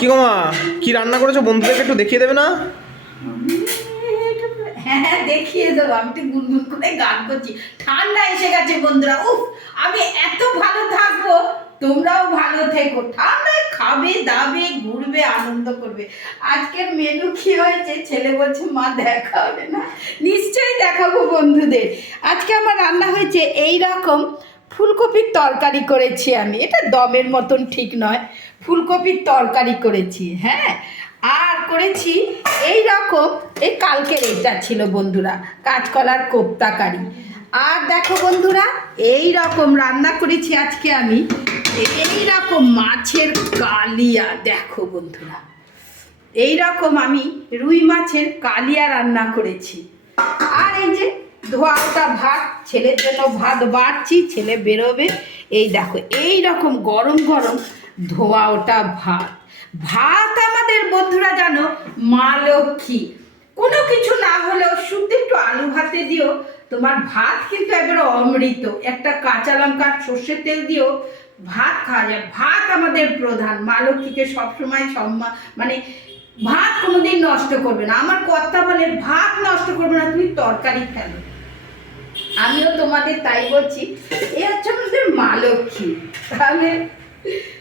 কি গো মা, কি রান্না করেছো বন্ধুদেরকে একটু দেখিয়ে দেবে না? হ্যাঁ দেখিয়ে দেবো। আমি তো গুনগুন করে গান করছি। ঠান্ডা এসে গেছে বন্ধুরা। উফ, আমি এত ভালো থাকবো, তোমরাও ভালো থেকো। ঠান্ডায় খাবে দাবে ঘুরবে আনন্দ করবে। আজকের মেনু কি হয়েছে ছেলে বলছে মা দেখাবে না, নিশ্চয়ই দেখাবো বন্ধুদের। আজকে আমার রান্না হয়েছে এই রকম ফুলকপির তরকারি করেছি আমি। এটা দমের মতন ঠিক নয়, ফুলকপির তরকারি করেছি। হ্যাঁ, আর করেছি এই রকম, এই কালকের এটা ছিল বন্ধুরা কাঁচকলার কোপ্তা কারি। আর দেখো বন্ধুরা, এই রকম রান্না করেছি আজকে আমি এই রকম মাছের কালিয়া। দেখো বন্ধুরা, এই রকম আমি রুই মাছের কালিয়া রান্না করেছি। আর এই যে ধোয়া ওটা ভাত, ছেলের জন্য ভাত বাড়ছি, ছেলে বেরোবে। এই দেখো এই রকম গরম গরম ধোয়া ওটা ভাত। ভাত আমাদের বন্ধুরা জানো মা লক্ষ্মী। কোনো কিছু না হলেও শুধু একটু আলু ভাতে দিও, তোমার ভাত কিন্তু এবারে অমৃত। একটা কাঁচা লঙ্কা সর্ষের তেল দিও, ভাত খাওয়া যায়। ভাত আমাদের প্রধান, মা লক্ষ্মীকে সবসময় সম্মান, মানে ভাত কোনোদিন নষ্ট করবে না। আমার কর্তা বলে ভাত নষ্ট করবে না, তুমি তরকারি ফেলো। আমিও তোমাদের তাই বলছি, এ হচ্ছে আমাদের মা লক্ষ্মী। তাহলে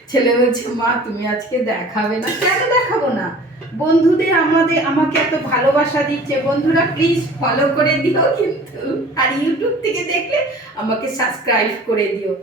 ছেলে বলছে মা তুমি আজকে দেখাবে না। কেন দেখাবো না, বন্ধুদের আমাকে এত ভালোবাসা দিচ্ছে। বন্ধুরা প্লিজ ফলো করে দিও কিন্তু, আর ইউটিউব থেকে দেখলে আমাকে সাবস্ক্রাইব করে দিও।